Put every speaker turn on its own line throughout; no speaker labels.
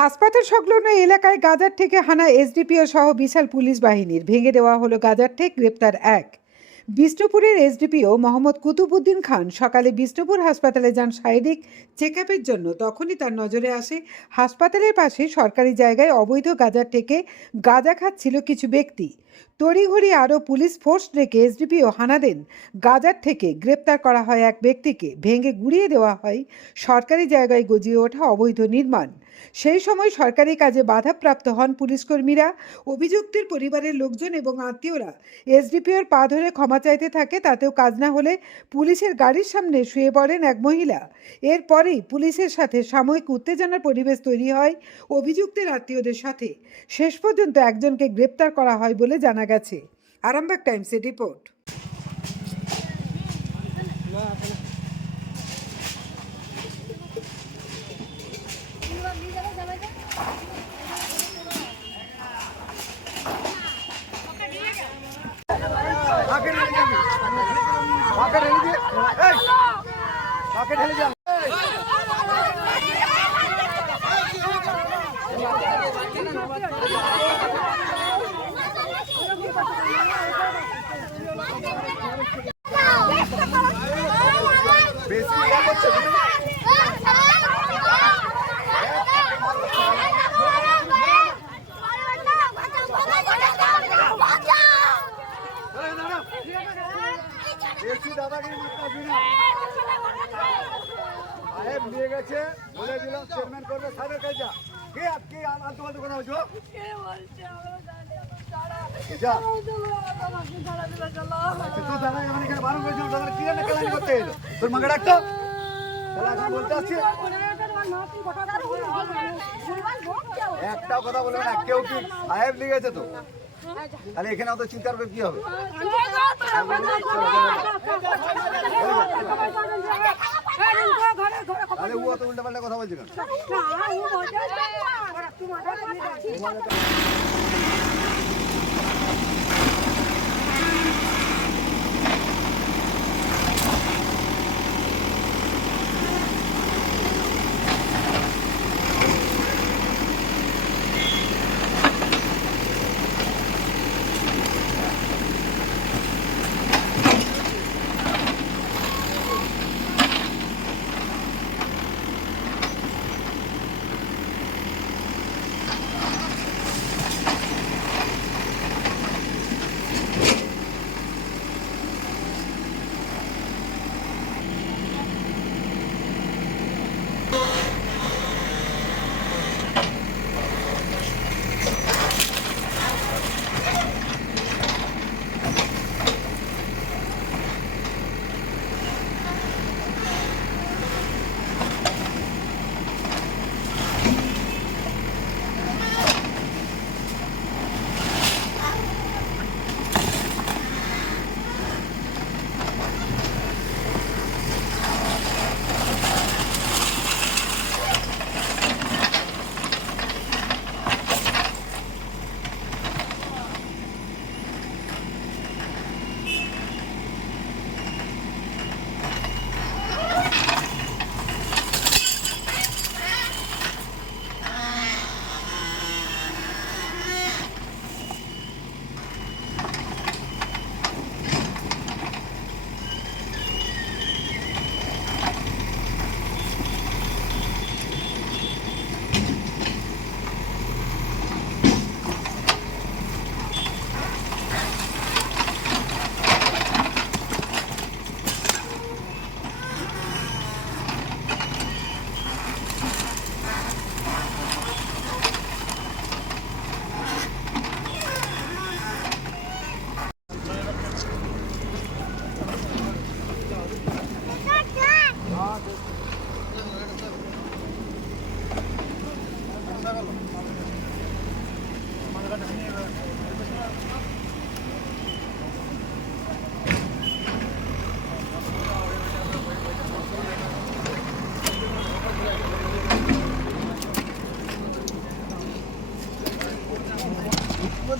হাসপাতাল সংলগ্ন এলাকায় গাজার থেকে হানা এসডিপিও সহ বিশাল পুলিশ বাহিনীর। ভেঙে দেওয়া হলো গাজার ঠেক গ্রেপ্তার এক। বিষ্ণুপুরের এসডিপিও মোহাম্মদ কুতুবুদ্দিন খান সকালে বিষ্ণুপুর হাসপাতালে যান শারীরিক চেক জন্য। তখনই তার নজরে আসে, হাসপাতালের পাশে সরকারি জায়গায় অবৈধ গাজার থেকে গাঁজা খাচ্ছিল কিছু ব্যক্তি। তড়িঘড়ি আরও পুলিশ ফোর্স ডেকে এসডিপিও হানা দেন। গাজার থেকে গ্রেপ্তার করা হয় এক ব্যক্তিকে। ভেঙে গুড়িয়ে দেওয়া হয় সরকারি জায়গায় গজিয়ে ওঠা অবৈধ নির্মাণ। সেই সময় সরকারি কাজে বাধাপ্রাপ্ত হন পুলিশকর্মীরা, অভিযুক্তের পরিবারের লোকজন এবং আত্মীয়রা। এসডিপিওর পা ধরে ক্ষমা চাইতে থাকে, তাতেও কাজ না হলে পুলিশের গাড়ির সামনে শুয়ে পড়েন এক মহিলা। এরপরেই পুলিশের সাথে সাময়িক উত্তেজনার পরিবেশ তৈরি হয় অভিযুক্তের আত্মীয়দের সাথে। শেষ পর্যন্ত একজনকে গ্রেপ্তার করা হয় বলে জানা গেছে। আরামবাগ টাইমসের রিপোর্ট।
সাহেব নিয়ে গেছে বলে দিলাম স্টেটমেন্ট করবে সাহেবের কাছে যা। কে কে আলতু ফালতু কথা বলছো? যা। আচ্ছা, তোর মাকে ডাকতো? বলতে আসছি। একটাও কথা বলবে না কেউ কি? সাহেব নিয়ে গেছে তো। তাহলে এখানে অত চিন্তার কি হবে তাহলে ও অত উল্টা পাল্টা কথা বলছে কেন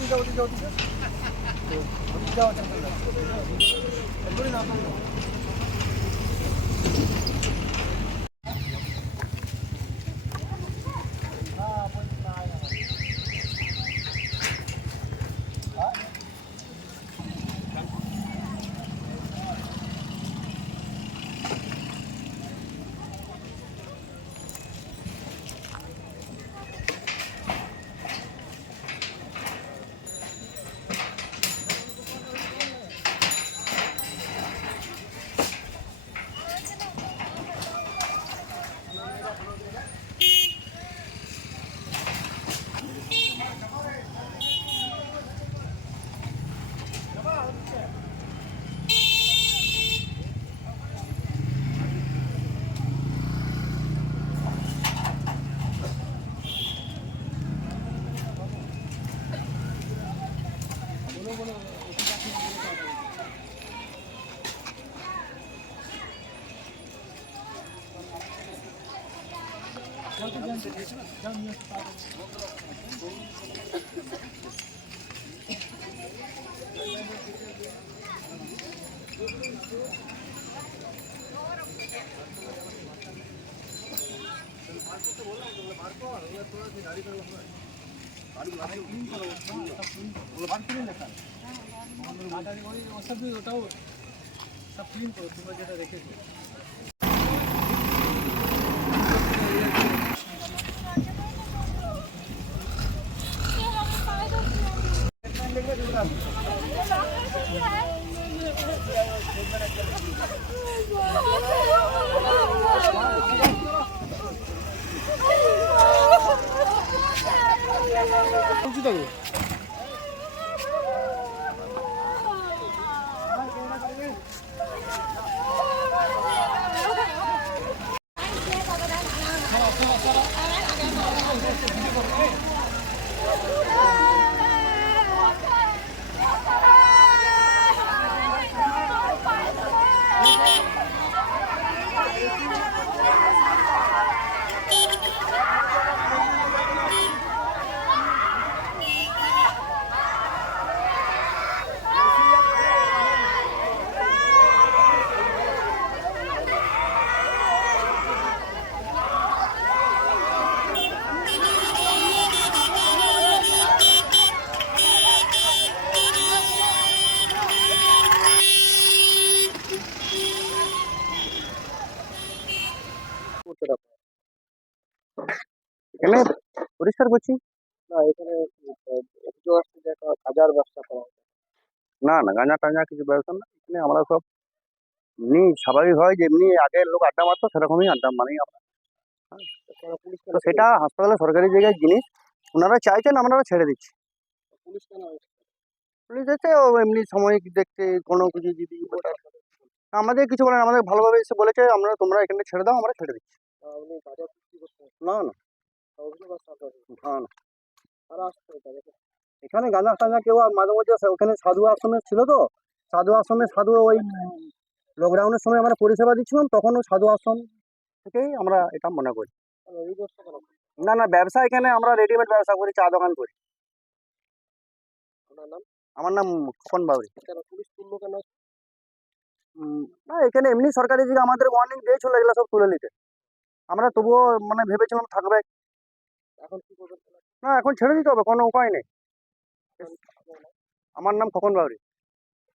어디죠 어디죠 어디 죠? 어디
죠? भारत को बोला है भारत को थोड़ा सी गाड़ी पर ওটাও সব ক্লিন করো তোমরা যেটা রেখেছো বলছি তো
এখানে পরিষ্কার করছি
না এখানে অভিযোগ আসছে যে একটা ব্যবসা করা হচ্ছে।
না না গাঁজা টাঞ্জা কিছু ব্যবসা না এখানে আমরা সব এমনি স্বাভাবিক হয় যেমনি আগে লোক আড্ডা মারতো সেরকমই আড্ডা মানি আমরা। তো সেটা হাসপাতালে সরকারি জায়গায় জিনিস ওনারা চাইছেন আমরা ছেড়ে দিচ্ছি।
পুলিশ কেন
পুলিশ এসে ও এমনি সময় দেখতে কোনো কিছু যদি আমাদের কিছু বলেন আমাদের ভালোভাবে এসে বলেছে আমরা তোমরা এখানে ছেড়ে দাও আমরা ছেড়ে দিচ্ছি। না না। এখানে গাঁজা টাঞ্জা কেউ আর মাঝে মধ্যে ওখানে সাধু আশ্রমে ছিল তো? সাধু আশ্রমে সাধু ওই লকডাউনের সময় আমরা পরিষেবা দিচ্ছিলাম তখন ওই সাধু আশ্রম থেকেই আমরা এটা মনে করি। না না ব্যবসা এখানে আমরা রেডিমেড ব্যবসা করি চা দোকান করি। আমার নাম খোকন বাউরি না এখানে এমনি সরকারি দিকে আমাদের ওয়ার্নিং দিয়েছিল এগুলো সব তুলে নিতে। আমরা তবুও মানে ভেবেছিলাম থাকবে
এখন কি করবেন?
না এখন ছেড়ে দিতে হবে কোনো উপায় নেই। আমার নাম খোকন বাউরি